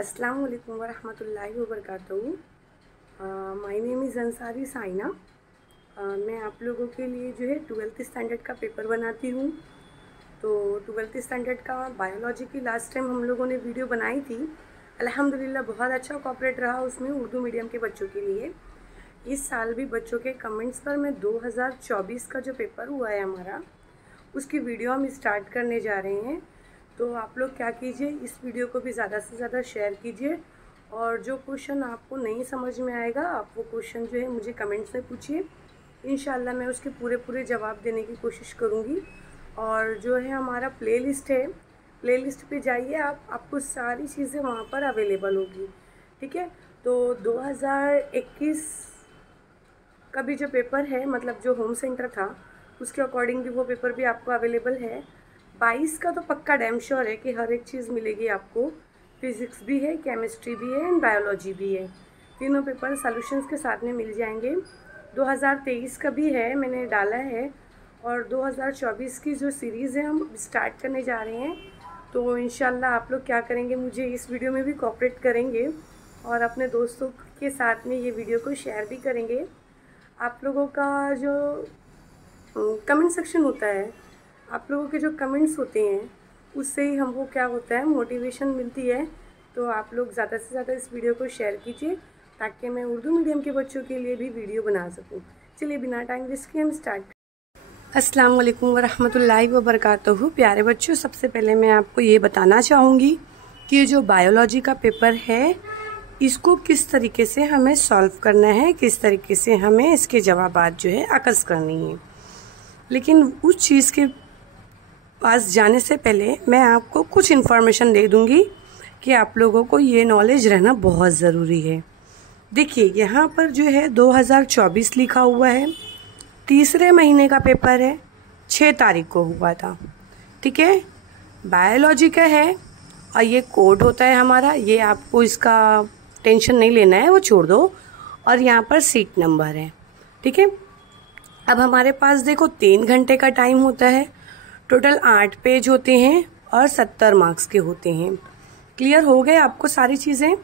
अस्सलाम वालेकुम वरहमतुल्लाहि वबरकातुहू। My name is Ansari Saina. मैं आप लोगों के लिए जो है 12th स्टैंडर्ड का पेपर बनाती हूँ। तो 12th स्टैंडर्ड का बायोलॉजी की लास्ट टाइम हम लोगों ने वीडियो बनाई थी। अल्हम्दुलिल्लाह बहुत अच्छा कोऑपरेट रहा उसमें उर्दू मीडियम के बच्चों के लिए। इस साल भी बच्चों के कमेंट्स पर मैं 2024 का जो पेपर हुआ है हमारा, उसकी वीडियो हम स्टार्ट करने जा रहे हैं। तो आप लोग क्या कीजिए, इस वीडियो को भी ज़्यादा से ज़्यादा शेयर कीजिए और जो क्वेश्चन आपको नहीं समझ में आएगा आप वो क्वेश्चन जो है मुझे कमेंट्स में पूछिए। इंशाल्लाह मैं उसके पूरे जवाब देने की कोशिश करूँगी। और जो है हमारा प्लेलिस्ट है, प्लेलिस्ट पे जाइए आप, आपको सारी चीज़ें वहाँ पर अवेलेबल होगी। ठीक है, तो 2021 का भी जो पेपर है, मतलब जो होम सेंटर था उसके अकॉर्डिंग भी वो पेपर भी आपको अवेलेबल है। 22 का तो पक्का डैम श्योर है कि हर एक चीज़ मिलेगी आपको। फिज़िक्स भी है, केमिस्ट्री भी है एंड बायोलॉजी भी है। तीनों पेपर सॉल्यूशंस के साथ में मिल जाएंगे। 2023 का भी है, मैंने डाला है। और 2024 की जो सीरीज़ है हम स्टार्ट करने जा रहे हैं। तो इंशाल्लाह आप लोग क्या करेंगे, मुझे इस वीडियो में भी कोऑपरेट करेंगे और अपने दोस्तों के साथ में ये वीडियो को शेयर भी करेंगे। आप लोगों का जो कमेंट सेक्शन होता है, आप लोगों के जो कमेंट्स होते हैं उससे ही हमको क्या होता है, मोटिवेशन मिलती है। तो आप लोग ज़्यादा से ज़्यादा इस वीडियो को शेयर कीजिए ताकि मैं उर्दू मीडियम के बच्चों के लिए भी वीडियो बना सकूं। चलिए बिना टाइम वेस्ट किए हम स्टार्ट। अस्सलाम वालेकुम वरहमतुल्लाहि वबरकातुहू। प्यारे बच्चों, सबसे पहले मैं आपको ये बताना चाहूँगी कि ये जो बायोलॉजी का पेपर है इसको किस तरीके से हमें सॉल्व करना है, किस तरीके से हमें इसके जवाबात जो है अकस करनी है। लेकिन उस चीज़ के पास जाने से पहले मैं आपको कुछ इन्फॉर्मेशन दे दूंगी कि आप लोगों को ये नॉलेज रहना बहुत ज़रूरी है। देखिए यहाँ पर जो है 2024 लिखा हुआ है, तीसरे महीने का पेपर है, 6 तारीख को हुआ था। ठीक है, बायोलॉजी का है और ये कोड होता है हमारा, ये आपको इसका टेंशन नहीं लेना है, वो छोड़ दो। और यहाँ पर सीट नंबर है। ठीक है, अब हमारे पास देखो 3 घंटे का टाइम होता है, टोटल 8 पेज होते हैं और 70 मार्क्स के होते हैं। क्लियर हो गए आपको सारी चीज़ें।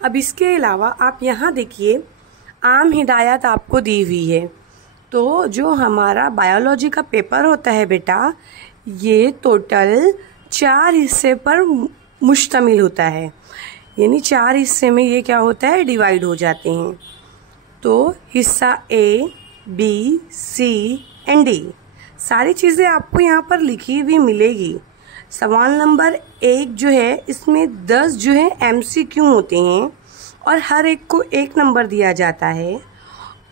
अब इसके अलावा आप यहाँ देखिए, आम हिदायत आपको दी हुई है। तो जो हमारा बायोलॉजी का पेपर होता है बेटा, ये टोटल 4 हिस्से पर मुश्तमिल होता है, यानी 4 हिस्से में ये क्या होता है, डिवाइड हो जाते हैं। तो हिस्सा A, B, C and D, सारी चीज़ें आपको यहाँ पर लिखी हुई मिलेगी। सवाल नंबर 1 जो है इसमें 10 जो है MCQ होते हैं और हर एक को 1 नंबर दिया जाता है।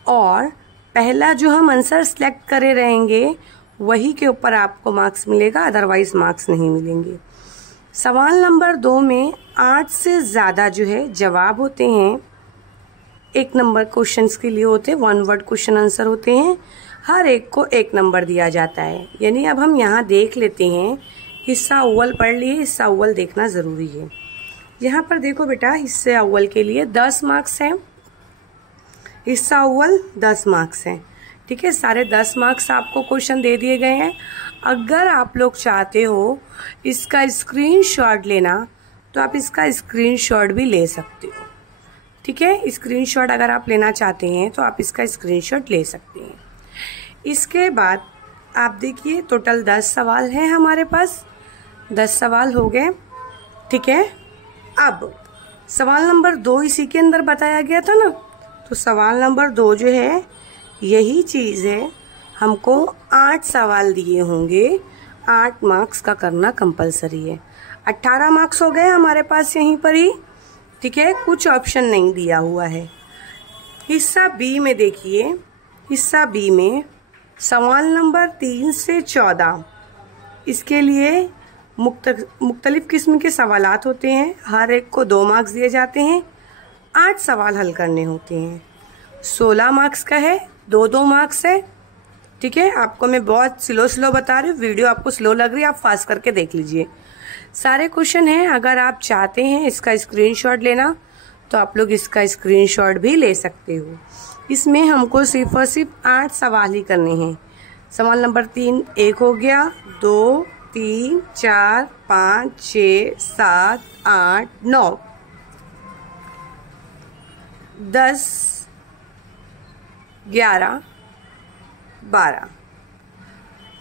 और पहला जो हम आंसर सेलेक्ट करे रहेंगे वही के ऊपर आपको मार्क्स मिलेगा, अदरवाइज मार्क्स नहीं मिलेंगे। सवाल नंबर 2 में 8 से ज़्यादा जो है जवाब होते हैं, 1 नंबर क्वेश्चंस के लिए होते हैं, 1 वर्ड क्वेश्चन आंसर होते हैं, हर एक को 1 नंबर दिया जाता है। यानी अब हम यहाँ देख लेते हैं, हिस्सा अव्वल पढ़ लिए, हिस्सा अव्वल देखना ज़रूरी है। यहाँ पर देखो बेटा, हिस्से अव्वल के लिए 10 मार्क्स हैं, हिस्सा अव्वल 10 मार्क्स हैं। ठीक है, सारे 10 मार्क्स आपको क्वेश्चन दे दिए गए हैं। अगर आप लोग चाहते हो इसका स्क्रीनशॉट लेना तो आप इसका स्क्रीनशॉट भी ले सकते हो। ठीक है, स्क्रीनशॉट अगर आप लेना चाहते हैं तो आप इसका स्क्रीनशॉट ले सकते हैं। इसके बाद आप देखिए, टोटल 10 सवाल हैं हमारे पास, 10 सवाल हो गए। ठीक है, अब सवाल नंबर 2 इसी के अंदर बताया गया था ना, तो सवाल नंबर 2 जो है यही चीज़ है, हमको 8 सवाल दिए होंगे, 8 मार्क्स का करना कंपलसरी है। 18 मार्क्स हो गए हमारे पास यहीं पर ही। ठीक है, कुछ ऑप्शन नहीं दिया हुआ है। हिस्सा बी में देखिए, हिस्सा बी में सवाल नंबर 3 से 14, इसके लिए मुख्तलिफ किस्म के सवालात होते हैं, हर एक को 2 मार्क्स दिए जाते हैं, 8 सवाल हल करने होते हैं। 16 मार्क्स का है, 2-2 मार्क्स है। ठीक है, आपको मैं बहुत स्लो बता रही हूँ, वीडियो आपको स्लो लग रही है, आप फास्ट करके देख लीजिए। सारे क्वेश्चन हैं, अगर आप चाहते हैं इसका स्क्रीनशॉट लेना तो आप लोग इसका स्क्रीनशॉट भी ले सकते हो। इसमें हमको सिर्फ और सिर्फ 8 सवाल ही करने हैं। सवाल नंबर 3 1 हो गया, 2, 3, 4, 5, 6, 7, 8, 9, 10, 11, 12।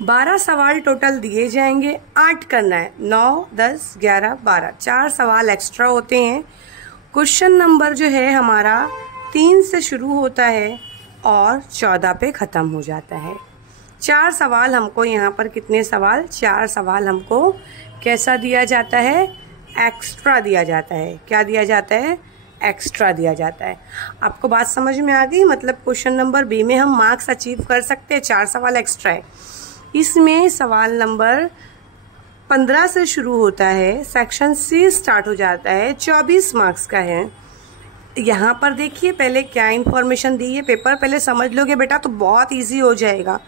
12 सवाल टोटल दिए जाएंगे, 8 करना है। 9, 10, 11, 12, 4 सवाल एक्स्ट्रा होते हैं। क्वेश्चन नंबर जो है हमारा 3 से शुरू होता है और 14 पे ख़त्म हो जाता है। 4 सवाल हमको यहाँ पर कितने सवाल? 4 सवाल हमको कैसा दिया जाता है? एक्स्ट्रा दिया जाता है। क्या दिया जाता है? एक्स्ट्रा दिया जाता है। आपको बात समझ में आ गई? मतलब क्वेश्चन नंबर बी में हम मार्क्स अचीव कर सकते हैं, 4 सवाल एक्स्ट्रा है। इसमें सवाल नंबर 15 से शुरू होता है, सेक्शन सी स्टार्ट हो जाता है, 24 मार्क्स का है। यहाँ पर देखिए पहले क्या इन्फॉर्मेशन दी है, पेपर पहले समझ लोगे बेटा तो बहुत इजी हो जाएगा।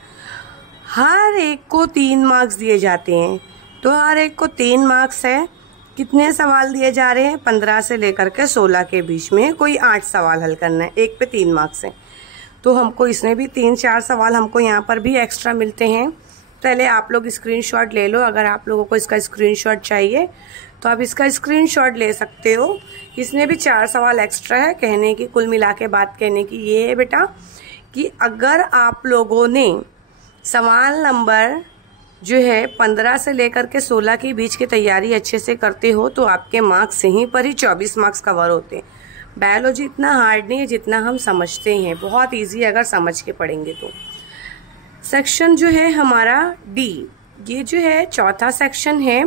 हर एक को 3 मार्क्स दिए जाते हैं, तो हर एक को 3 मार्क्स है। कितने सवाल दिए जा रहे हैं? 15 से लेकर के 16 के बीच में कोई 8 सवाल हल करना है, एक पे 3 मार्क्स है। तो हमको इसमें भी 3-4 सवाल हमको यहाँ पर भी एक्स्ट्रा मिलते हैं। पहले आप लोग स्क्रीनशॉट ले लो, अगर आप लोगों को इसका स्क्रीनशॉट चाहिए तो आप इसका स्क्रीनशॉट ले सकते हो। इसमें भी 4 सवाल एक्स्ट्रा है। कहने की कुल मिला के बात कहने की ये है बेटा कि अगर आप लोगों ने सवाल नंबर जो है 15 से लेकर के 16 के बीच की तैयारी अच्छे से करते हो तो आपके मार्क्स यहीं पर ही 24 मार्क्स कवर होते हैं। बायोलॉजी इतना हार्ड नहीं है जितना हम समझते हैं, बहुत इजी अगर समझ के पढ़ेंगे तो। सेक्शन जो है हमारा डी, ये जो है चौथा सेक्शन है।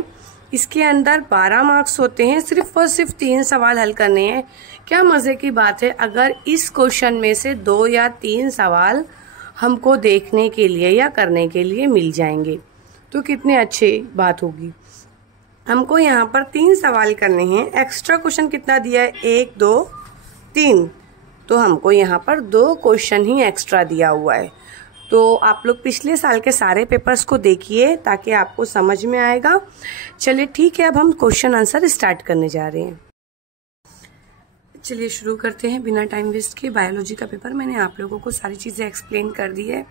इसके अंदर 12 मार्क्स होते हैं, सिर्फ और सिर्फ 3 सवाल हल करने हैं। क्या मज़े की बात है, अगर इस क्वेश्चन में से 2 या 3 सवाल हमको देखने के लिए या करने के लिए मिल जाएंगे तो कितने अच्छी बात होगी। हमको यहाँ पर 3 सवाल करने हैं। एक्स्ट्रा क्वेश्चन कितना दिया है? 1, 2, 3। तो हमको यहाँ पर 2 क्वेश्चन ही एक्स्ट्रा दिया हुआ है। तो आप लोग पिछले साल के सारे पेपर्स को देखिए ताकि आपको समझ में आएगा। चलिए ठीक है, अब हम क्वेश्चन आंसर स्टार्ट करने जा रहे हैं। चलिए शुरू करते हैं बिना टाइम वेस्ट के। बायोलॉजी का पेपर मैंने आप लोगों को सारी चीज़ें एक्सप्लेन कर दी है।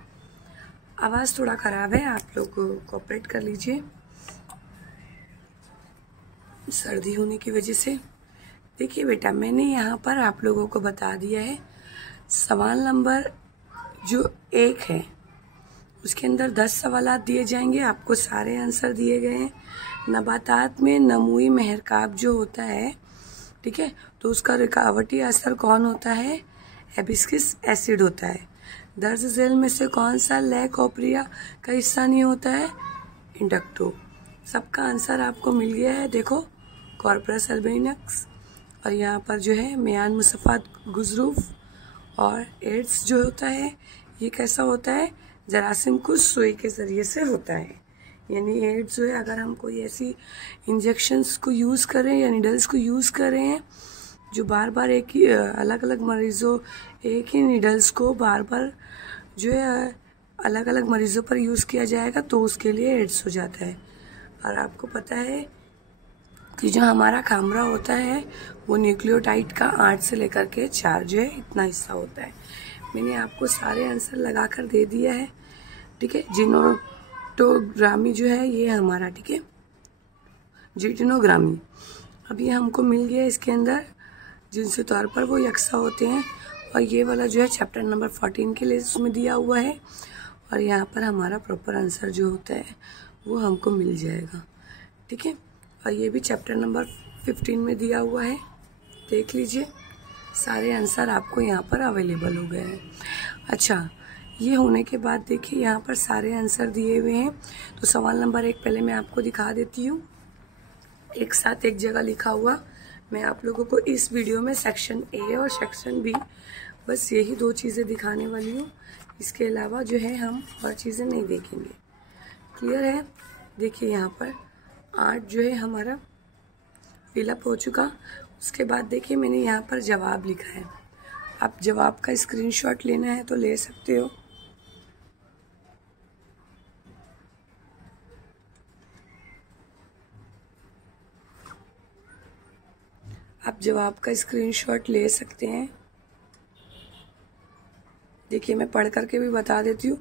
आवाज़ थोड़ा ख़राब है, आप लोग कोऑपरेट कर लीजिए सर्दी होने की वजह से। देखिए बेटा, मैंने यहाँ पर आप लोगों को बता दिया है सवाल नंबर जो 1 है उसके अंदर 10 सवाल दिए जाएंगे, आपको सारे आंसर दिए गए हैं। नबातात में नमूई महरकाब जो होता है, ठीक है, तो उसका रुकावटी असर कौन होता है? हिबिस्कस एसिड होता है। दर्ज झेल में से कौन सा लैकोप्रिया का हिस्सा नहीं होता है? इंडक्टो। सबका आंसर आपको मिल गया है। देखो, कॉर्पस अल्बिनस और यहाँ पर जो है मियान मुसफ़ात गुजरूफ। और एड्स जो होता है ये कैसा होता है? जरासीम को सुई के ज़रिए से होता है। यानी एड्स जो है अगर हम कोई ऐसी इंजेक्शंस को यूज़ करें या नीडल्स को यूज़ कर रहे हैं जो बार बार एक ही अलग अलग मरीज़ों एक ही नीडल्स को बार बार जो है अलग अलग मरीज़ों पर यूज़ किया जाएगा तो उसके लिए एड्स हो जाता है। और आपको पता है कि जो हमारा खामरा होता है वो न्यूक्लियोटाइड का 8 से लेकर के 4 जो है इतना हिस्सा होता है। मैंने आपको सारे आंसर लगा कर दे दिया है, ठीक है। जिनोटोग्रामी जो है ये हमारा, ठीक है, जिटिनोग्रामी। अब ये हमको मिल गया इसके अंदर जिनसे तौर पर वो यकसा होते हैं। और ये वाला जो है चैप्टर नंबर 14 के लिए उसमें दिया हुआ है। और यहाँ पर हमारा प्रॉपर आंसर जो होता है वो हमको मिल जाएगा, ठीक है। और ये भी चैप्टर नंबर 15 में दिया हुआ है, देख लीजिए। सारे आंसर आपको यहाँ पर अवेलेबल हो गए हैं। अच्छा, ये होने के बाद देखिए यहाँ पर सारे आंसर दिए हुए हैं। तो सवाल नंबर 1 पहले मैं आपको दिखा देती हूँ, एक साथ एक जगह लिखा हुआ। मैं आप लोगों को इस वीडियो में सेक्शन ए और सेक्शन बी बस यही 2 चीज़ें दिखाने वाली हूँ। इसके अलावा जो है हम और चीज़ें नहीं देखेंगे। क्लियर है? देखिए यहाँ पर 8 जो है हमारा फिलअप हो चुका। उसके बाद देखिए मैंने यहाँ पर जवाब लिखा है। आप जवाब का स्क्रीनशॉट लेना है तो ले सकते हो। आप जवाब का स्क्रीनशॉट ले सकते हैं। देखिए मैं पढ़ करके भी बता देती हूँ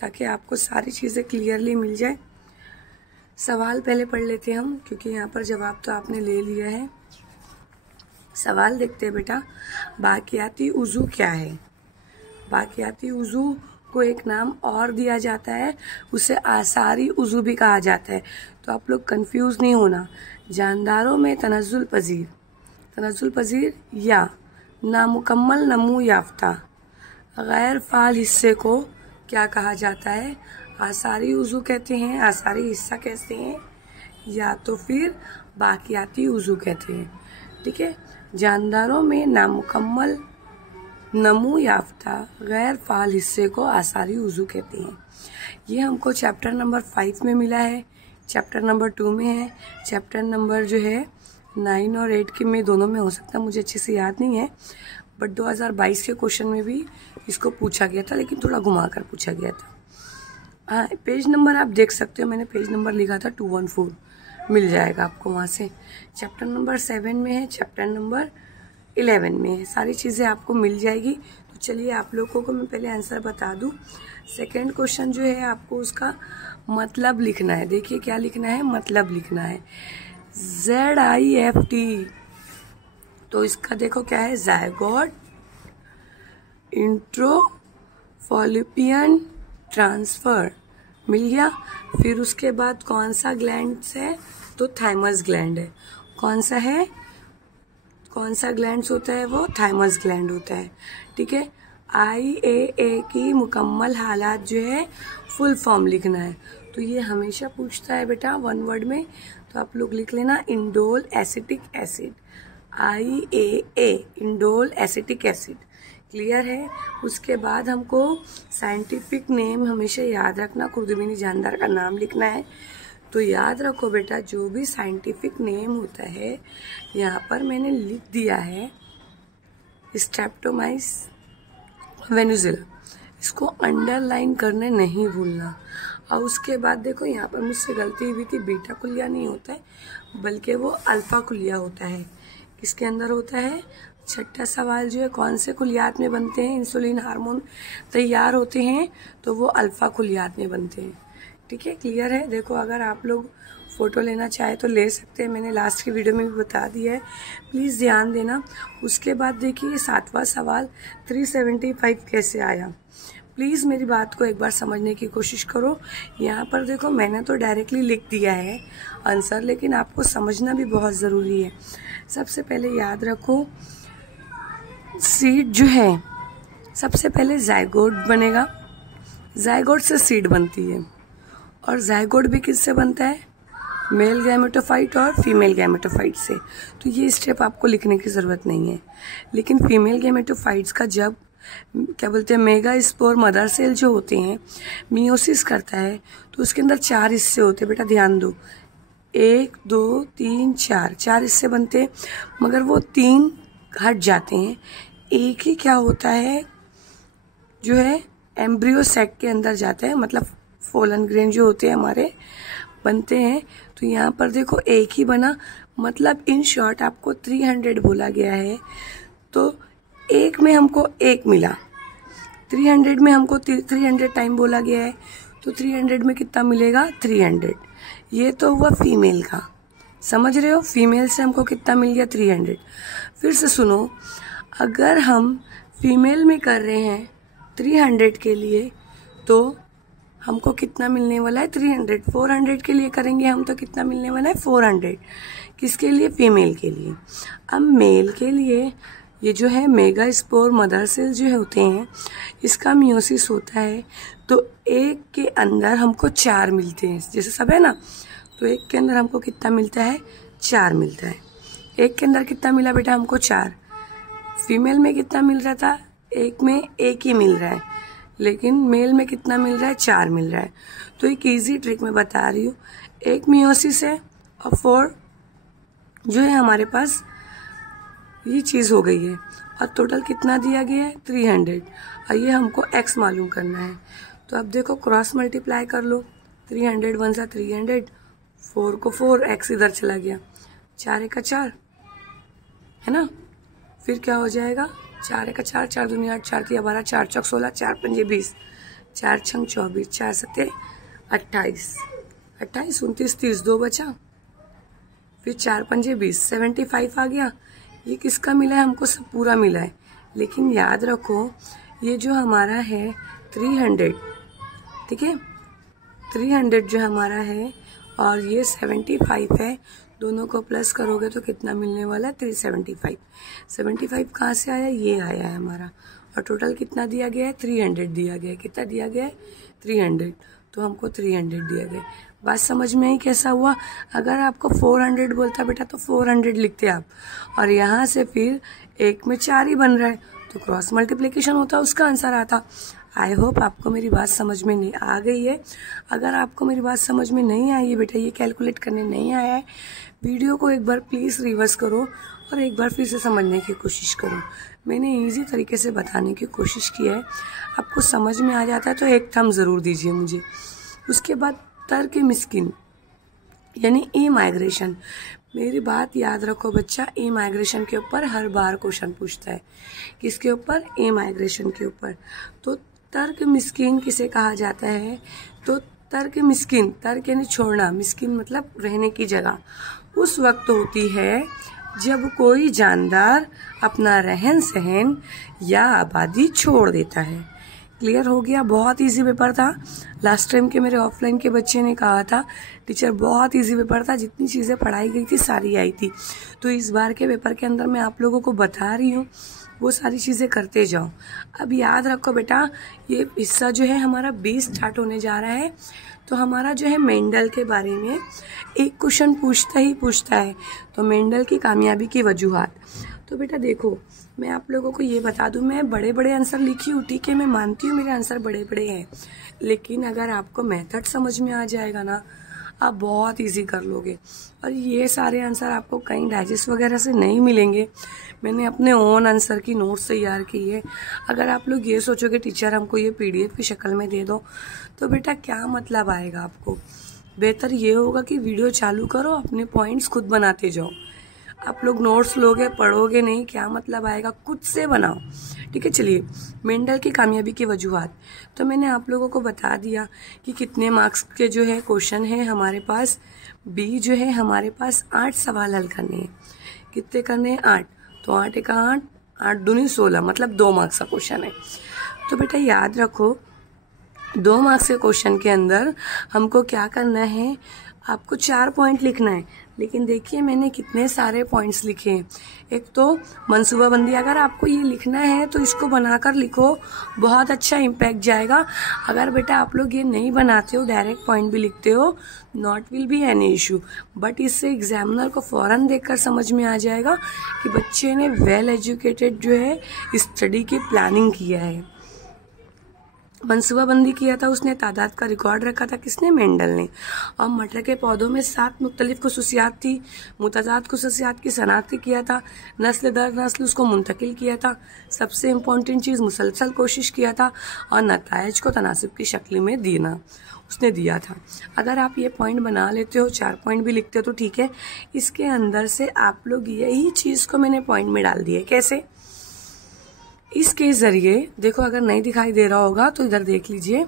ताकि आपको सारी चीज़ें क्लियरली मिल जाए। सवाल पहले पढ़ लेते हैं हम, क्योंकि यहाँ पर जवाब तो आपने ले लिया है। सवाल देखते हैं बेटा, बाकियाती उज़ू क्या है। बाकियाती उज़ू को एक नाम और दिया जाता है, उसे आसारी उज़ू भी कहा जाता है। तो आप लोग कंफ्यूज नहीं होना। जानदारों में तनज़्ज़ुल पज़ीर या नामुकम्मल नमू याफ्ता गैर फ़ाल हिस्से को क्या कहा जाता है? आसारी उज़ू कहते हैं, आसारी हिस्सा कहते हैं, या तो फिर बाकियाती उज़ू कहते हैं। ठीक है, जानदारों में नामुकम्मल नमू याफ्ता गैर फ़ाल हिस्से को आसारी उज़ू कहते हैं। ये हमको चैप्टर नंबर 5 में मिला है, चैप्टर नंबर 2 में है, चैप्टर नंबर जो है 9 और 8 के में दोनों में हो सकता है, मुझे अच्छे से याद नहीं है, बट 2022 के क्वेश्चन में भी इसको पूछा गया था, लेकिन थोड़ा घुमा कर पूछा गया था। हाँ, पेज नंबर आप देख सकते हो, मैंने पेज नंबर लिखा था 214, मिल जाएगा आपको वहाँ से। चैप्टर नंबर 7 में है, चैप्टर नंबर 11 में है, सारी चीज़ें आपको मिल जाएगी। तो चलिए आप लोगों को मैं पहले आंसर बता दूँ। सेकंड क्वेश्चन जो है आपको उसका मतलब लिखना है। देखिए क्या लिखना है, मतलब लिखना है ZIFT। तो इसका देखो क्या है, ज़ायगोट इंट्रोफॉलिपियन ट्रांसफर, मिल गया। फिर उसके बाद कौन सा ग्लैंड है, तो थाइमस ग्लैंड है। कौन सा है, कौन सा ग्लैंड होता है, वो थाइमस ग्लैंड होता है। ठीक है, IAA की मुकम्मल हालात जो है फुल फॉर्म लिखना है। तो ये हमेशा पूछता है बेटा 1 वर्ड में, तो आप लोग लिख लेना indole acetic acid, IAA indole acetic acid. Clear है। उसके बाद हमको साइंटिफिक नेम हमेशा याद रखना, खुर्दबीनी जानदार का नाम लिखना है। तो याद रखो बेटा, जो भी साइंटिफिक नेम होता है यहाँ पर मैंने लिख दिया है स्ट्रेप्टोमाइस वेनेजुला, इसको अंडरलाइन करने नहीं भूलना। और उसके बाद देखो यहाँ पर मुझसे गलती हुई थी, बीटा कुलिया नहीं होता है बल्कि वो अल्फा कुलिया होता है। किसके अंदर होता है? छठा सवाल जो है, कौन से कुलियात में बनते हैं इंसुलिन हार्मोन तैयार होते हैं, तो वो अल्फा कुलियात में बनते हैं। ठीक है, क्लियर है। देखो अगर आप लोग फ़ोटो लेना चाहे तो ले सकते हैं, मैंने लास्ट की वीडियो में भी बता दिया है, प्लीज़ ध्यान देना। उसके बाद देखिए 7वां सवाल 375 कैसे आया, प्लीज़ मेरी बात को एक बार समझने की कोशिश करो। यहाँ पर देखो मैंने तो डायरेक्टली लिख दिया है आंसर, लेकिन आपको समझना भी बहुत ज़रूरी है। सबसे पहले याद रखो, सीड जो है सबसे पहले जायगोट बनेगा, जायगोट से सीड बनती है, और जायगोट भी किससे बनता है? मेल गैमेटोफाइट और फीमेल गैमेटोफाइट से। तो ये स्टेप आपको लिखने की ज़रूरत नहीं है। लेकिन फीमेल गैमेटोफाइट्स का जब क्या बोलते हैं मेगा स्पोर मदर सेल जो होते हैं मियोसिस करता है, तो उसके अंदर 4 हिस्से होते हैं। बेटा ध्यान दो, 1 2 3 4 हिस्से बनते हैं, मगर वो 3 हट जाते हैं। एक ही क्या होता है जो है एम्ब्रियो सैक के अंदर जाता है, मतलब फोलन ग्रेन जो होते हैं हमारे बनते हैं। तो यहाँ पर देखो एक ही बना, मतलब इन शॉर्ट आपको 300 बोला गया है, तो एक में हमको 1 मिला, 300 में हमको 300 टाइम बोला गया है, तो 300 में कितना मिलेगा? 300। ये तो हुआ फीमेल का, समझ रहे हो? फीमेल से हमको कितना मिल गया? 300। फिर से सुनो, अगर हम फीमेल में कर रहे हैं 300 के लिए, तो हमको कितना मिलने वाला है? 300। 400 के लिए करेंगे हम तो कितना मिलने वाला है? 400। किसके लिए? फीमेल के लिए। अब मेल के लिए ये जो है मेगा स्पोर मदर सेल जो होते हैं, इसका मियोसिस होता है, तो एक के अंदर हमको 4 मिलते हैं। जैसे सब है ना, तो एक के अंदर हमको कितना मिलता है? 4 मिलता है। एक के अंदर कितना मिला बेटा हमको? 4। फीमेल में कितना मिल रहा था? एक में 1 ही मिल रहा है, लेकिन मेल में कितना मिल रहा है? 4 मिल रहा है। तो एक इजी ट्रिक मैं बता रही हूँ, एक मियोसिस है और 4 जो है हमारे पास ये चीज़ हो गई है, और टोटल कितना दिया गया है? 300। और ये हमको x मालूम करना है। तो अब देखो क्रॉस मल्टीप्लाई कर लो, 300 1 सा 300, 4 को 4, x इधर चला गया, 4 1 4 है ना। फिर क्या हो जाएगा? 4 1 4, 4 दूनी 8, 4 3 12, 4 चौक 16, 4 पंजे 20, 4 छंग 24, 4 सत्ते 28, 28 29 30, 2 बचा, फिर 4 पंजे 20, 75 आ गया। ये किसका मिला है हमको? सब पूरा मिला है, लेकिन याद रखो ये जो हमारा है 300, ठीक है, 300 जो हमारा है और ये 75 है, दोनों को प्लस करोगे तो कितना मिलने वाला है? 375। 75 कहाँ से आया? ये आया है हमारा, और टोटल कितना दिया गया है? 300 दिया गया है। कितना दिया गया है? 300, तो हमको 300 दिया गया। बात समझ में आई कैसा हुआ? अगर आपको 400 बोलता बेटा तो 400 लिखते आप, और यहाँ से फिर 1 में 4 ही बन रहा है तो क्रॉस मल्टीप्लिकेशन होता, उसका आंसर आता। आई होप आपको मेरी बात समझ में नहीं आ गई है। अगर आपको मेरी बात समझ में नहीं आई है बेटा, ये कैलकुलेट करने नहीं आया है, वीडियो को एक बार प्लीज़ रिवर्स करो और एक बार फिर से समझने की कोशिश करो। मैंने इजी तरीके से बताने की कोशिश की है, आपको समझ में आ जाता है तो एक थंब ज़रूर दीजिए मुझे। उसके बाद तर्क मिस्किन यानी ए माइग्रेशन। मेरी बात याद रखो बच्चा, ए माइग्रेशन के ऊपर हर बार क्वेश्चन पूछता है। किसके ऊपर? ए माइग्रेशन के ऊपर। तो तर्क मिस्किन किसे कहा जाता है? तो तर्क मिस्किन, तर्क यानी छोड़ना, मिस्किन मतलब रहने की जगह, उस वक्त होती है जब कोई जानदार अपना रहन सहन या आबादी छोड़ देता है। क्लियर हो गया? बहुत इजी पेपर था। लास्ट टाइम के मेरे ऑफलाइन के बच्चे ने कहा था टीचर बहुत इजी पेपर था, जितनी चीज़ें पढ़ाई गई थी सारी आई थी। तो इस बार के पेपर के अंदर मैं आप लोगों को बता रही हूँ, वो सारी चीज़ें करते जाओ। अब याद रखो बेटा, ये हिस्सा जो है हमारा 20 स्टार्ट होने जा रहा है। तो हमारा जो है मेंडल के बारे में एक क्वेश्चन पूछता ही पूछता है। तो मेंडल की कामयाबी की वजूहात। तो बेटा देखो, मैं आप लोगों को ये बता दूं, मैं बड़े बड़े आंसर लिखी हूँ, ठीक है, मैं मानती हूँ मेरे आंसर बड़े बड़े हैं, लेकिन अगर आपको मेथड समझ में आ जाएगा ना, आप बहुत इजी कर लोगे। और ये सारे आंसर आपको कहीं डाइजेस्ट वगैरह से नहीं मिलेंगे, मैंने अपने ओन आंसर की नोट्स तैयार की है। अगर आप लोग ये सोचोगे टीचर हमको ये PDF की शक्ल में दे दो, तो बेटा क्या मतलब आएगा आपको? बेहतर ये होगा कि वीडियो चालू करो, अपने पॉइंट्स खुद बनाते जाओ। आप लोग नोट्स लोगे, पढ़ोगे नहीं, क्या मतलब आएगा? खुद से बनाओ, ठीक है। चलिए, मेंडल की कामयाबी की वजूहात। तो मैंने आप लोगों को बता दिया कि कितने मार्क्स के जो है क्वेश्चन है हमारे पास। बी जो है हमारे पास 8 सवाल हल करने हैं। कितने करने हैं? 8। तो 8 एका 8, 8 दूनी 16, मतलब 2 मार्क्स का क्वेश्चन है। तो बेटा याद रखो, 2 मार्क्स के क्वेश्चन के अंदर हमको क्या करना है? आपको 4 पॉइंट लिखना है। लेकिन देखिए मैंने कितने सारे पॉइंट्स लिखे हैं। एक तो मनसूबाबंदी, अगर आपको ये लिखना है तो इसको बनाकर लिखो, बहुत अच्छा इम्पैक्ट जाएगा। अगर बेटा आप लोग ये नहीं बनाते हो, डायरेक्ट पॉइंट भी लिखते हो, not will be any issue, but इससे एग्जामिनर को फौरन देखकर समझ में आ जाएगा कि बच्चे ने वेल एजुकेटेड जो है स्टडी की प्लानिंग किया है। मनसूबाबंदी किया था उसने, तादाद का रिकॉर्ड रखा था किसने? मेंडल ने। और मटर के पौधों में 7 मुख्तलिफ खुसूसियात थी, मुतजाद खुसूसियात की शनाख्त किया था, नस्ल दर नस्ल उसको मुंतकिल किया था, सबसे इम्पोर्टेंट चीज़ मुसलसल कोशिश किया था, और नताइज को तनासिब की शक्ल में देना उसने दिया था। अगर आप ये पॉइंट बना लेते हो, 4 पॉइंट भी लिखते हो तो ठीक है। इसके अंदर से आप लोग यही चीज़ को मैंने पॉइंट में डाल दिया। कैसे? इसके ज़रिए देखो, अगर नहीं दिखाई दे रहा होगा तो इधर देख लीजिए,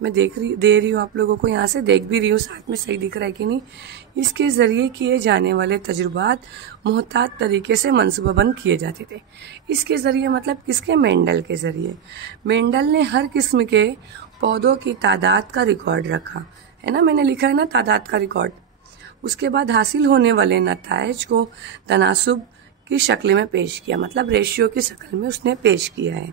मैं दे रही हूँ आप लोगों को, यहाँ से देख भी रही हूँ साथ में, सही दिख रहा है कि नहीं। इसके ज़रिए किए जाने वाले तजुर्बात मुहतात तरीके से मनसूबाबंद किए जाते थे। इसके ज़रिए मतलब किसके? मेंडल के ज़रिए। मेंडल ने हर किस्म के पौधों की तादाद का रिकॉर्ड रखा है ना, मैंने लिखा है ना तादाद का रिकॉर्ड। उसके बाद हासिल होने वाले नताइज को तनासुब की शक्ल में पेश किया, मतलब रेशियो की शक्ल में उसने पेश किया है।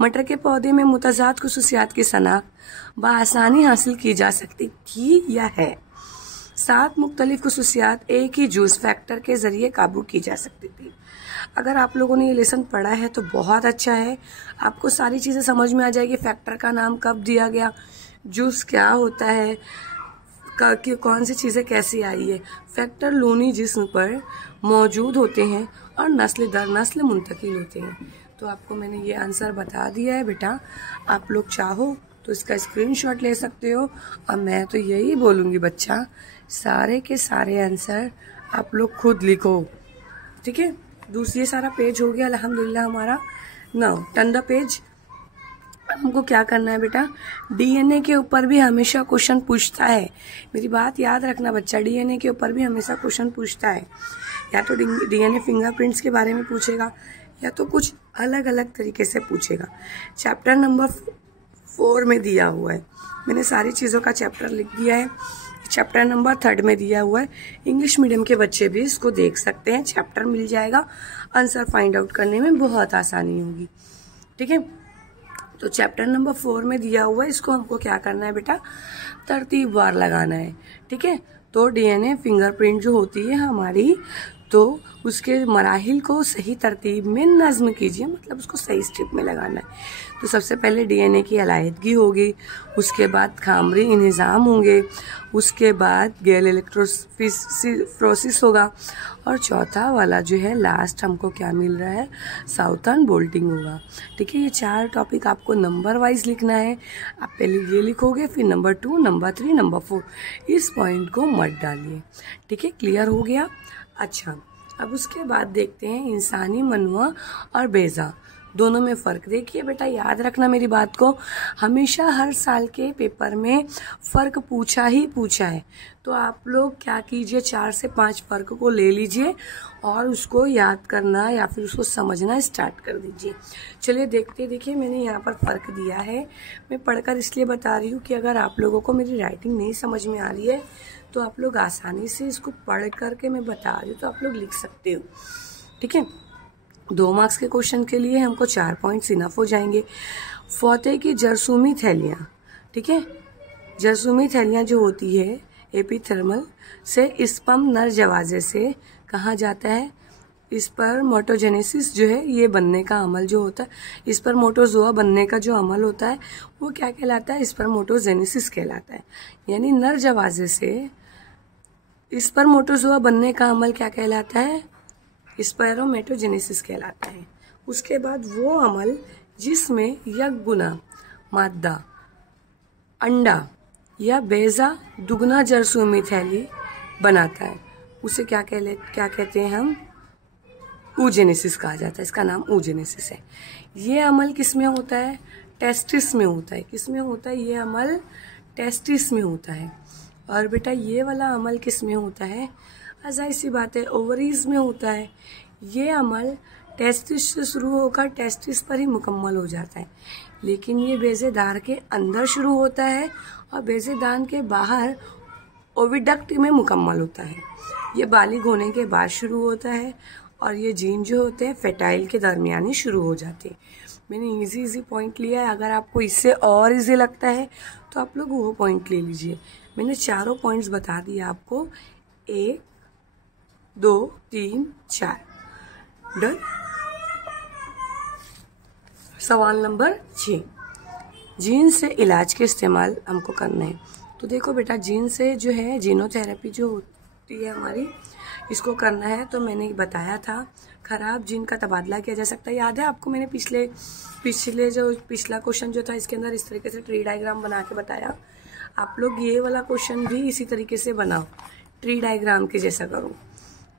मटर के पौधे में मुतजाद खुसूसियात की शनाख्त बआसानी हासिल की जा सकती थी या है। 7 मुख्तलिफ खुसूसियात एक ही जूस फैक्टर के ज़रिए काबू की जा सकती थी। अगर आप लोगों ने ये लेसन पढ़ा है तो बहुत अच्छा है, आपको सारी चीज़ें समझ में आ जाएगी। फैक्टर का नाम कब दिया गया, जूस क्या होता है, कि कौन सी चीज़ें कैसी आई है। फैक्टर लूनी जिस्म पर मौजूद होते हैं और नस्ल दर नस्ल मुंतकिल होते हैं। तो आपको मैंने ये आंसर बता दिया है बेटा, आप लोग चाहो तो इसका स्क्रीनशॉट ले सकते हो। और मैं तो यही बोलूँगी बच्चा, सारे के सारे आंसर आप लोग खुद लिखो, ठीक है। दूसरी सारा पेज हो गया अल्हम्दुलिल्लाह हमारा। Now turn the page. हमको क्या करना है बेटा? DNA के ऊपर भी हमेशा क्वेश्चन पूछता है, मेरी बात याद रखना बच्चा, DNA के ऊपर भी हमेशा क्वेश्चन पूछता है। या तो DNA फिंगरप्रिंट्स के बारे में पूछेगा या तो कुछ अलग अलग तरीके से पूछेगा। चैप्टर नंबर 4 में दिया हुआ है, मैंने सारी चीज़ों का चैप्टर लिख दिया है। चैप्टर नंबर 3 में दिया हुआ है, इंग्लिश मीडियम के बच्चे भी इसको देख सकते हैं, चैप्टर मिल जाएगा, आंसर फाइंड आउट करने में बहुत आसानी होगी। ठीक है, तो चैप्टर नंबर 4 में दिया हुआ है, इसको हमको क्या करना है बेटा, तरतीबवार लगाना है। ठीक है, तो DNA फिंगरप्रिंट जो होती है हमारी, तो उसके मराहिल को सही तरतीब में नज़्म कीजिए, मतलब उसको सही स्टेप में लगाना है। तो सबसे पहले DNA की अलाहिदगी होगी, उसके बाद खामरी इंजाम होंगे, उसके बाद गैल इलेक्ट्रोफोरेसिस होगा, और चौथा वाला जो है लास्ट हमको क्या मिल रहा है, साउथर्न बोल्टिंग होगा। ठीक है, ये 4 टॉपिक आपको नंबर वाइज लिखना है। आप पहले ये लिखोगे, फिर नंबर 2, नंबर 3, नंबर 4, इस पॉइंट को मत डालिए। ठीक है, क्लियर हो गया। अच्छा, अब उसके बाद देखते हैं इंसानी मनुआ और बेजा दोनों में फ़र्क। देखिए बेटा, याद रखना मेरी बात को, हमेशा हर साल के पेपर में फ़र्क पूछा ही पूछा है। तो आप लोग क्या कीजिए, 4 से 5 फ़र्क को ले लीजिए और उसको याद करना या फिर उसको समझना स्टार्ट कर दीजिए। चलिए देखिए मैंने यहाँ पर फ़र्क दिया है, मैं पढ़कर इसलिए बता रही हूँ कि अगर आप लोगों को मेरी राइटिंग नहीं समझ में आ रही है तो आप लोग आसानी से इसको पढ़ करके मैं बता रही हूँ तो आप लोग लिख सकते हो। ठीक है, 2 मार्क्स के क्वेश्चन के लिए हमको 4 पॉइंट्स इनफ हो जाएंगे। फौते की जरसूमी थैलियाँ, ठीक है, जरसूमी थैलियाँ जो होती है एपिथर्मल से स्पर्म नर जवाजे से कहा जाता है स्पर्मेटोजेनेसिस जो है ये बनने का अमल जो होता है, स्पर्मेटोजोआ बनने का जो अमल होता है वो क्या कहलाता है, स्पर्मेटोजेनेसिस कहलाता है। यानी नर जवाजे से स्पर्मेटोजोआ बनने का अमल क्या कहलाता है, स्पर्मेटोजेनेसिस कहलाता है। उसके बाद वो अमल जिसमें यज्ञगुना मादा अंडा या बेजा दुगना जरसूमी थैली बनाता है उसे क्या कहते हैं हम, oogenesis कहा जाता है, इसका नाम oogenesis है। ये अमल किस में होता है, टेस्टिस में होता है। किस में होता है ये अमल, टेस्टिस में होता है। और बेटा ये वाला अमल किस में होता है, जाहिर सी बात है ओवरीज में होता है। ये अमल टेस्टिस से शुरू होकर टेस्टिस पर ही मुकम्मल हो जाता है, लेकिन ये बेज़ेदार के अंदर शुरू होता है और बेज़ेदार के बाहर ओविडक्ट में मुकम्मल होता है। ये बालिग होने के बाद शुरू होता है और ये जीन जो होते हैं फेटाइल के दरमियान ही शुरू हो जाते हैं। मैंने इजी पॉइंट लिया है, अगर आपको इससे और इजी लगता है तो आप लोग वो पॉइंट ले लीजिए। मैंने चारों पॉइंट्स बता दिए आपको, 1 2 3 4। डन। सवाल नंबर 6, जीन से इलाज के इस्तेमाल हमको करना है। तो देखो बेटा, जीन से जो है जीनोथेरेपी जो होती है हमारी, इसको करना है। तो मैंने बताया था खराब जीन का तबादला किया जा सकता है। याद है आपको, मैंने पिछला क्वेश्चन जो था इसके अंदर इस तरीके से ट्री डायग्राम बना के बताया। आप लोग ये वाला क्वेश्चन भी इसी तरीके से बनाओ, ट्री डायग्राम के जैसा करो।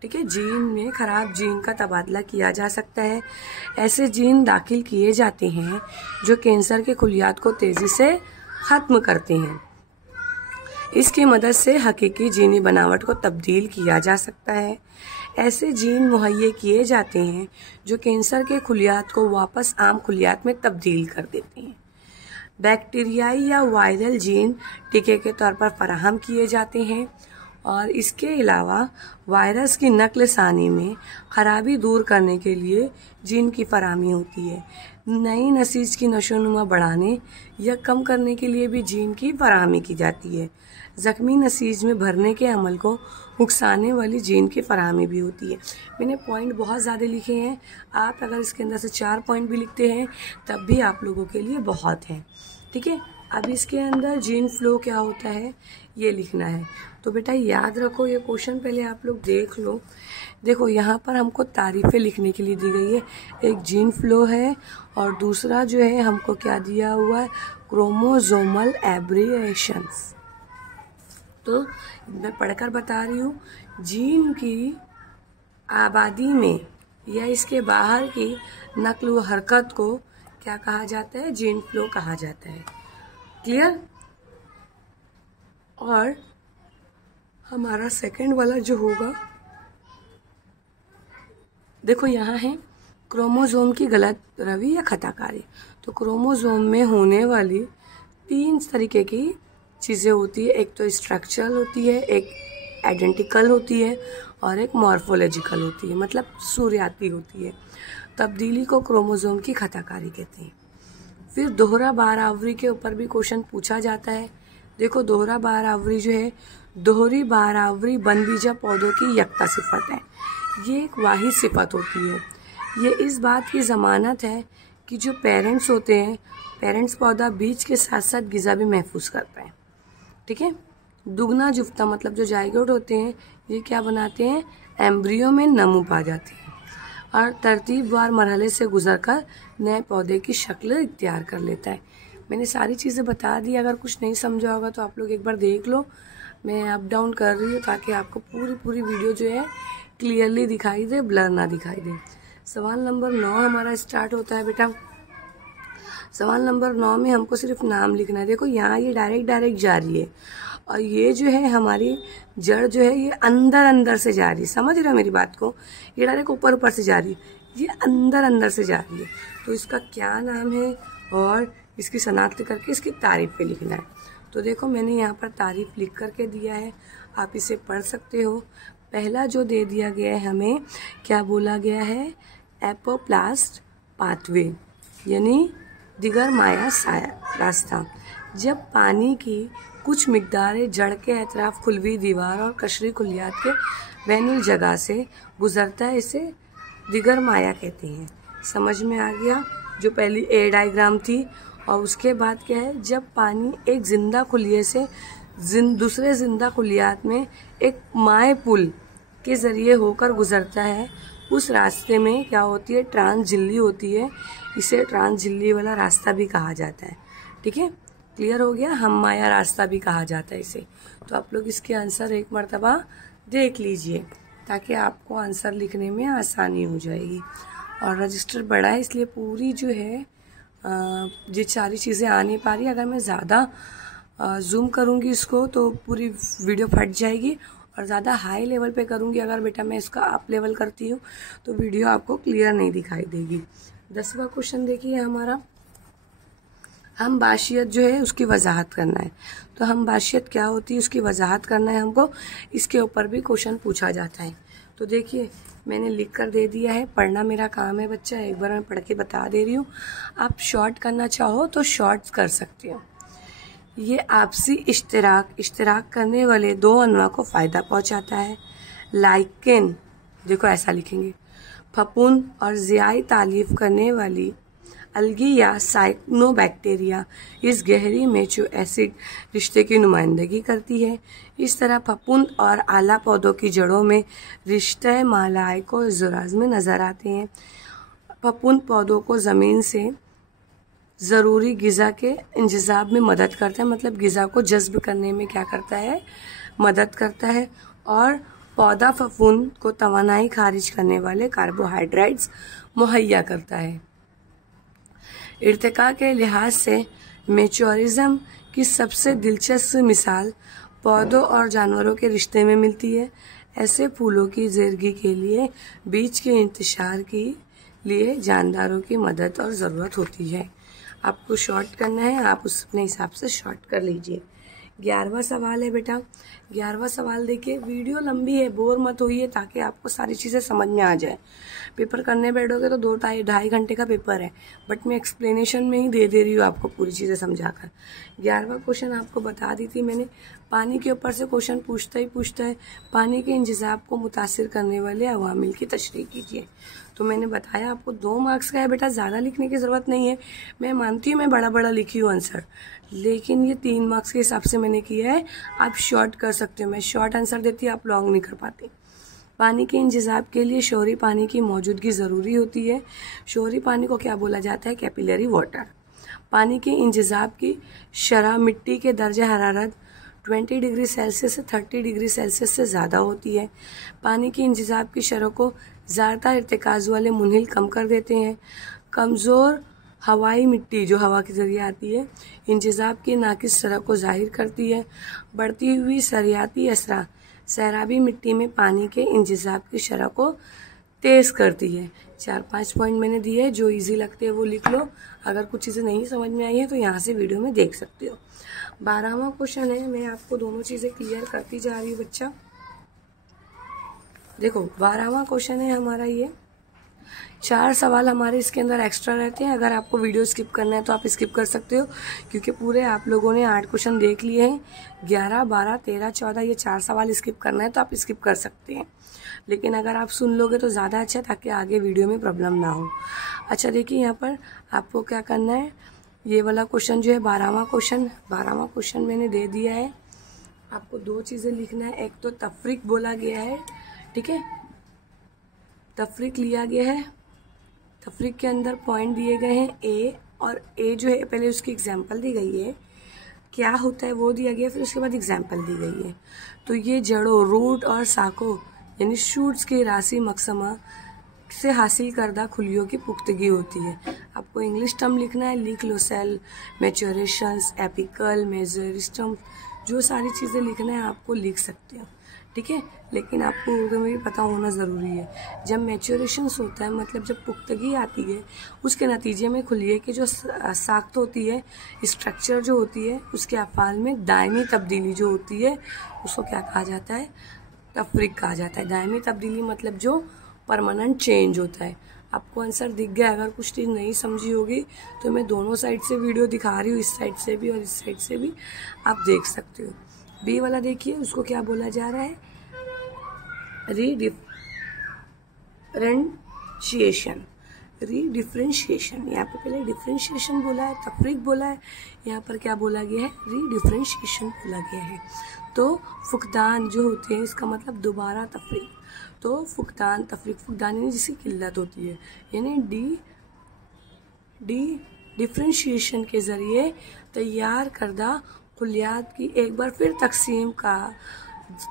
ठीक है, जीन में खराब जीन का तबादला किया जा सकता है। ऐसे जीन दाखिल किए जाते हैं जो कैंसर के खुलियात को तेज़ी से ख़त्म करते हैं। इसकी मदद से हकीकी जीनी बनावट को तब्दील किया जा सकता है। ऐसे जीन मुहैया किए जाते हैं जो कैंसर के खुलियात को वापस आम खुलियात में तब्दील कर देते हैं। बैक्टीरियाई या वायरल जीन टीके के तौर पर फराहम किए जाते हैं और इसके अलावा वायरस की नस्ल सानी में खराबी दूर करने के लिए जीन की फराहमी होती है। नई नसीज की नशोनुमा बढ़ाने या कम करने के लिए भी जीन की फराहमी की जाती है। ज़ख्मी नसीज में भरने के अमल को उकसाने वाली जीन की फराहमी भी होती है। मैंने पॉइंट बहुत ज़्यादा लिखे हैं, आप अगर इसके अंदर से 4 पॉइंट भी लिखते हैं तब भी आप लोगों के लिए बहुत है। ठीक है, अब इसके अंदर जीन फ्लो क्या होता है ये लिखना है। तो बेटा याद रखो, ये क्वेश्चन पहले आप लोग देख लो। देखो यहाँ पर हमको तारीफ़ें लिखने के लिए दी गई है। एक जीन फ्लो है और दूसरा जो है हमको क्या दिया हुआ है, क्रोमोसोमल एब्रिएशंस। तो मैं पढ़कर बता रही हूँ, जीन की आबादी में या इसके बाहर की नकल व हरकत को क्या कहा जाता है, जीन फ्लो कहा जाता है। क्लियर। और हमारा सेकंड वाला जो होगा देखो यहाँ है क्रोमोसोम की गलत रवि या खताकारी। तो क्रोमोसोम में होने वाली 3 तरीके की चीज़ें होती है, एक तो स्ट्रक्चरल होती है, एक आइडेंटिकल होती है और एक मॉर्फोलॉजिकल होती है, मतलब सूर्याती होती है। तब्दीली को क्रोमोसोम की खताकारी कहते हैं। फिर दोहरा बार आवरी के ऊपर भी क्वेश्चन पूछा जाता है। देखो दोहरा बार आवरी जो है, दोहरी बार आवरी बनबीजा पौधों की यक्ता सिफत है। ये एक वाहिद सिफत होती है। ये इस बात की ज़मानत है कि जो पेरेंट्स होते हैं, पेरेंट्स पौधा बीज के साथ साथ गिज़ा भी महफूज करता है। ठीक है। दुगना जुफ्ता मतलब जो जायगोट होते हैं, ये क्या बनाते हैं, एम्ब्रियो में नमू पा जाते हैं और तरतीबवार मरहले से गुजरकर नए पौधे की शक्ल इख्तियार कर लेता है। मैंने सारी चीज़ें बता दी, अगर कुछ नहीं समझा होगा तो आप लोग एक बार देख लो। मैं अप डाउन कर रही हूँ ताकि आपको पूरी वीडियो जो है क्लियरली दिखाई दे, ब्लर ना दिखाई दे। सवाल नंबर 9 हमारा स्टार्ट होता है बेटा। सवाल नंबर 9 में हमको सिर्फ नाम लिखना है। देखो यहाँ ये डायरेक्ट जा रही है और ये जो है हमारी जड़ जो है ये अंदर से जा रही है। समझ रहे हो मेरी बात को? ये डायरेक्ट ऊपर से जा रही है, ये अंदर से जा रही है। तो इसका क्या नाम है और इसकी शनाख्त करके इसकी तारीफ पे लिखना है। तो देखो मैंने यहाँ पर तारीफ लिख करके दिया है, आप इसे पढ़ सकते हो। पहला जो दे दिया गया है हमें, क्या बोला गया है, एपोप्लास्ट पाथवे यानी दिगर माया साया रास्ता। जब पानी की कुछ मिकदारें जड़ के अतराफ खुलवी दीवार और कशरी कुलियात के बैनुल जगह से गुजरता है, इसे दिगर माया कहते हैं। समझ में आ गया? जो पहली ए डायग्राम थी। और उसके बाद क्या है, जब पानी एक जिंदा खुलिये से दूसरे जिंदा खुलियात में एक माए पुल के ज़रिए होकर गुजरता है, उस रास्ते में क्या होती है, ट्रांस झिल्ली होती है। इसे ट्रांस झिल्ली वाला रास्ता भी कहा जाता है। ठीक है, क्लियर हो गया? हम माया रास्ता भी कहा जाता है इसे। तो आप लोग इसके आंसर एक मर्तबा देख लीजिए ताकि आपको आंसर लिखने में आसानी हो जाएगी। और रजिस्टर बड़ा है इसलिए पूरी जो है ये सारी चीज़ें आ नहीं पा रही। अगर मैं ज़्यादा जूम करूँगी इसको तो पूरी वीडियो फट जाएगी, और ज़्यादा हाई लेवल पे करूँगी अगर बेटा मैं इसका अप लेवल करती हूँ तो वीडियो आपको क्लियर नहीं दिखाई देगी। 10वां क्वेश्चन देखिए हमारा, हम बाशियत जो है उसकी वजाहत करना है। तो हम बाशियत क्या होती है उसकी वजाहत करना है हमको। इसके ऊपर भी क्वेश्चन पूछा जाता है। तो देखिए मैंने लिख कर दे दिया है, पढ़ना मेरा काम है बच्चा, एक बार मैं पढ़ के बता दे रही हूँ। आप शॉर्ट करना चाहो तो शॉर्ट कर सकते हो। ये आपसी इश्तराक करने वाले दो अनवा को फ़ायदा पहुँचाता है। लाइकेन, देखो ऐसा लिखेंगे, फफूंद और ज़ियाई तालीफ करने वाली अलगी या साइनोबैक्टीरिया इस गहरी मेचो एसिड रिश्ते की नुमाइंदगी करती है। इस तरह फफूंद और आला पौधों की जड़ों में रिश्ते मालाए को ज़राज़ में नज़र आते हैं। फफूंद पौधों को ज़मीन से ज़रूरी ग़िज़ा के इंतज़ाम में मदद करता है, मतलब ग़िज़ा को जज्ब करने में क्या करता है, मदद करता है। और पौधा फफूंद को तवानाई खारिज करने वाले कार्बोहाइड्रेट्स मुहैया करता है। इर्तिका के लिहाज से मेचोरिज्म की सबसे दिलचस्प मिसाल पौधों और जानवरों के रिश्ते में मिलती है। ऐसे फूलों की ज़िंदगी के लिए बीज के इंतशार के लिए जानदारों की मदद और ज़रूरत होती है। आपको शॉर्ट करना है, आप अपने हिसाब से शॉर्ट कर लीजिए। 11वां सवाल है बेटा। 11वां सवाल देखिए, वीडियो लंबी है, बोर मत होइए ताकि आपको सारी चीज़ें समझ में आ जाए। पेपर करने बैठोगे तो 2-2.5 घंटे का पेपर है, बट मैं एक्सप्लेनेशन में ही दे रही हूँ आपको पूरी चीज़ें समझाकर। 11वां क्वेश्चन आपको बता दी थी मैंने, पानी के ऊपर से क्वेश्चन पूछता है पानी के इंतज़ाम को मुतासिर करने वाले अवामिल की तशरीह कीजिए। तो मैंने बताया आपको 2 मार्क्स का है बेटा, ज़्यादा लिखने की ज़रूरत नहीं है। मैं मानती हूँ मैं बड़ा लिखी हूँ आंसर, लेकिन ये 3 मार्क्स के हिसाब से मैंने किया है। आप शॉर्ट कर सकते हो, मैं शॉर्ट आंसर देती हूँ, आप लॉन्ग नहीं कर पाती। पानी के इंतज़ाम के लिए शोरी पानी की मौजूदगी ज़रूरी होती है। शोरी पानी को क्या बोला जाता है, कैपिलरी वाटर। पानी के इंतज़ाम की शरह मिट्टी के दर्जा हरारत 20 डिग्री सेल्सियस से 30 डिग्री सेल्सियस से ज़्यादा होती है। पानी की इंतज़ाम की शरह को ज़्यादातर इर्तिकाज़ वाले मुनहिल कम कर देते हैं। कमज़ोर हवाई मिट्टी जो हवा के ज़रिए आती है, इंतज़ाम की नाकिस शरह को ज़ाहिर करती है। बढ़ती हुई सरियाती असरा सैराबी मिट्टी में पानी के इंतज़ाम की शरह को तेज़ करती है। 4-5 पॉइंट मैंने दिए हैं, जो इजी लगते हैं वो लिख लो। अगर कुछ चीज़ें नहीं समझ में आई है तो यहाँ से वीडियो में देख सकते हो। 12वां क्वेश्चन है, मैं आपको दोनों चीज़ें क्लियर करती जा रही हूँ बच्चा। देखो 12वां क्वेश्चन है हमारा ये। 4 सवाल हमारे इसके अंदर एक्स्ट्रा रहते हैं। अगर आपको वीडियो स्किप करना है तो आप स्किप कर सकते हो, क्योंकि पूरे आप लोगों ने 8 क्वेश्चन देख लिए हैं। 11, 12, 13, 14 ये 4 सवाल स्किप करना है तो आप स्किप कर सकते हैं, लेकिन अगर आप सुन लोगे तो ज़्यादा अच्छा, ताकि आगे वीडियो में प्रॉब्लम ना हो। अच्छा देखिए, यहाँ पर आपको क्या करना है, ये वाला क्वेश्चन जो है 12वां क्वेश्चन मैंने दे दिया है। आपको 2 चीज़ें लिखना है। एक तो तफरीक बोला गया है, ठीक है, तफरीक लिया गया है। तफरीक के अंदर पॉइंट दिए गए हैं ए, और ए जो है पहले उसकी एग्जाम्पल दी गई है, क्या होता है वो दिया गया, फिर उसके बाद एग्जाम्पल दी गई है। तो ये जड़ों, रूट और साकों यानी शूट्स की राशि मकसमा से हासिल करदा खुलियों की पुख्तगी होती है। आपको इंग्लिश टर्म लिखना है, लिख लो। सेल, मैच्योरेशंस, एपिकल, मेजरिस्टम, जो सारी चीज़ें लिखना है आपको लिख सकते हो, ठीक है। लेकिन आपको उर्दू में भी पता होना ज़रूरी है। जब मैच्योरेशंस होता है मतलब जब पुख्तगी आती है, उसके नतीजे में खुलिये की जो साख्त होती है, स्ट्रक्चर जो होती है, उसके अफ़ाल में दायमी तब्दीली जो होती है उसको क्या कहा जाता है, तफरीक कहा जाता है। दायमी तब्दीली मतलब जो परमानेंट चेंज होता है। आपको आंसर दिख गया। अगर कुछ चीज़ नहीं समझी होगी तो मैं दोनों साइड से वीडियो दिखा रही हूँ, इस साइड से भी और इस साइड से भी, आप देख सकते हो। बी वाला देखिए, उसको क्या बोला जा रहा है, रीडिफरेंशिएशन। यहाँ पे पहले डिफरेंशिएशन बोला है, तफरीक बोला है, यहाँ पर क्या बोला गया है, रीडिफरेंशिएशन बोला गया है। तो फुकदान जो होते हैं, इसका मतलब दोबारा तफरीक। तो फुकदान, तफरीक, फुकदान यानी जिसकी किल्लत होती है, यानी डिफरेंशिएशन के ज़रिए तैयार करदा कुलियात की एक बार फिर तकसीम का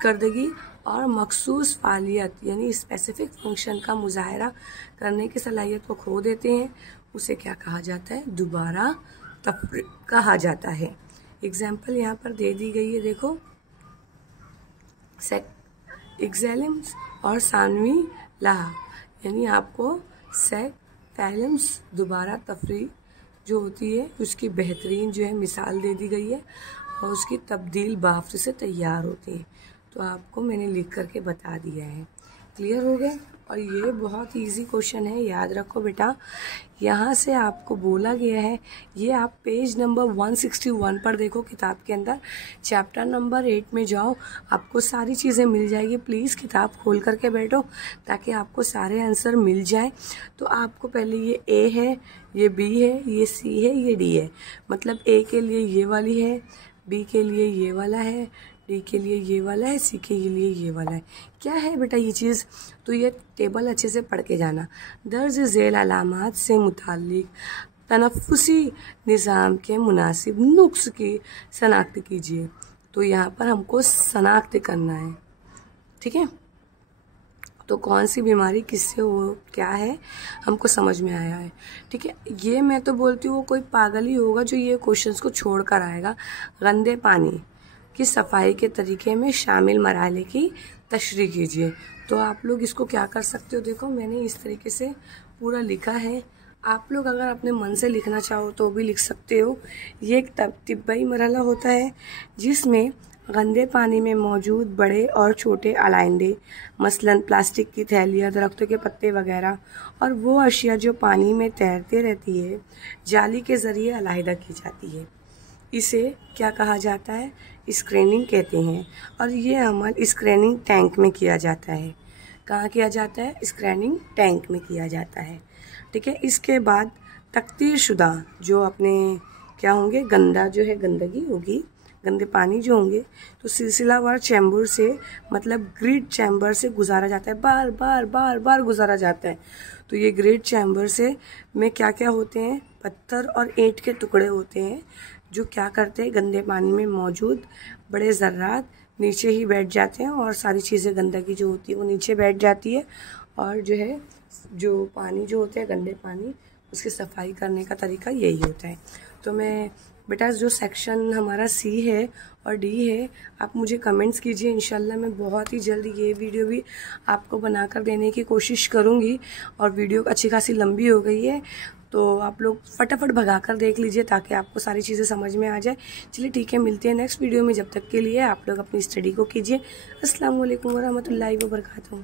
करदगी और मखसूस फालियत यानी स्पेसिफिक फंक्शन का मुजाहरा करने की सलाहियत को खो देते हैं, उसे क्या कहा जाता है, दोबारा तफरीक कहा जाता है। एग्जाम्पल यहाँ पर दे दी गई है, देखो, एक्सेलम्स और सानवी लाह, यानी आपको फैलम्स दोबारा तफरीक जो होती है उसकी बेहतरीन जो है मिसाल दे दी गई है, और उसकी तब्दील बाफ्त से तैयार होती है। तो आपको मैंने लिख करके बता दिया है। क्लियर हो गया। और ये बहुत इजी क्वेश्चन है, याद रखो बेटा। यहाँ से आपको बोला गया है, ये आप पेज नंबर 161 पर देखो किताब के अंदर, चैप्टर नंबर 8 में जाओ, आपको सारी चीज़ें मिल जाएगी। प्लीज़ किताब खोल करके बैठो ताकि आपको सारे आंसर मिल जाए। तो आपको पहले ये ए है, ये बी है, ये सी है, ये डी है। मतलब ए के लिए ये वाली है, बी के लिए ये वाला है, डी के लिए ये वाला है, सी के लिए ये वाला है। क्या है बेटा ये चीज़, तो ये टेबल अच्छे से पढ़ के जाना। दर्ज झेल अलामात से मुताल्लिक तनफ्फुसी निज़ाम के मुनासिब नुक्स की शनाख्त कीजिए। तो यहाँ पर हमको शनाख्त करना है, ठीक है। तो कौन सी बीमारी किससे हो, क्या है, हमको समझ में आया है, ठीक है। ये मैं तो बोलती हूँ कोई पागल ही होगा जो ये क्वेश्चंस को छोड़ कर आएगा। गंदे पानी की सफाई के तरीके में शामिल मराहले की तशरीह कीजिए। तो आप लोग इसको क्या कर सकते हो, देखो मैंने इस तरीके से पूरा लिखा है। आप लोग अगर अपने मन से लिखना चाहो तो भी लिख सकते हो। ये एक तिब्बई मरहला होता है जिसमें गंदे पानी में मौजूद बड़े और छोटे आलाइंदे, मसलन प्लास्टिक की थैलियाँ, दरख्तों के पत्ते वगैरह, और वो अशिया जो पानी में तैरते रहती है, जाली के ज़रिए अलहदा की जाती है। इसे क्या कहा जाता है, स्क्रीनिंग कहते हैं। और ये अमल स्क्रीनिंग टैंक में किया जाता है। कहाँ किया जाता है, स्क्रीनिंग टैंक में किया जाता है, ठीक है। इसके बाद तकदीर शुदा जो अपने क्या होंगे, गंदा जो है गंदगी होगी, गंदे पानी जो होंगे, तो सिलसिलावार चैम्बर से मतलब ग्रिड चैम्बर से गुजारा जाता है, बार बार बार बार गुजारा जाता है। तो ये ग्रिड चैम्बर से में क्या क्या होते हैं, पत्थर और ईंट के टुकड़े होते हैं जो क्या करते हैं, गंदे पानी में मौजूद बड़े ज़र्रात नीचे ही बैठ जाते हैं, और सारी चीज़ें गंदगी जो होती है वो नीचे बैठ जाती है, और जो है जो पानी जो होते हैं गंदे पानी, उसकी सफाई करने का तरीका यही होता है। तो मैं बेटा जो सेक्शन हमारा सी है और डी है, आप मुझे कमेंट्स कीजिए। इंशाल्लाह मैं बहुत ही जल्द ये वीडियो भी आपको बनाकर देने की कोशिश करूँगी। और वीडियो अच्छी खासी लंबी हो गई है, तो आप लोग फटाफट भगा कर देख लीजिए ताकि आपको सारी चीज़ें समझ में आ जाए। चलिए ठीक है, मिलते हैं नेक्स्ट वीडियो में। जब तक के लिए आप लोग अपनी स्टडी को कीजिए। अस्सलाम वालेकुम वरहमतुल्लाहि वबरकातुहू।